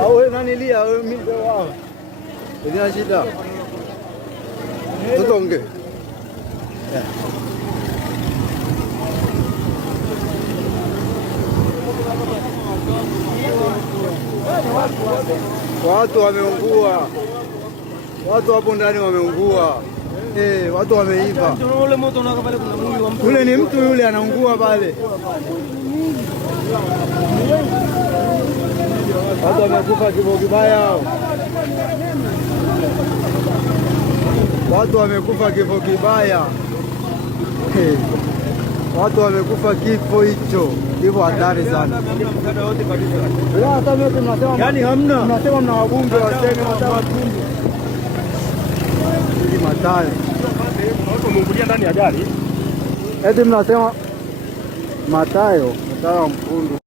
Au wewe nani lia wewe mimi ndio wao. Ina shida. Tutonge. Watu wameungua. Watu hapo ndani wameungua. Watu wameiva. Ule ni mtu yule anaungua pale. Watu wamekufa kifo kibaya. Watu wamekufa kifo kibaya. Watu wamekufa kifo hicho. Kifo hatari sana. Hata mimi tunasema yani hamna. Tunasema mna wabunge waseme wabunge. Hili matale. Watu wameungulia ndani ya gari. Eti mnasema Matayo Mpundu.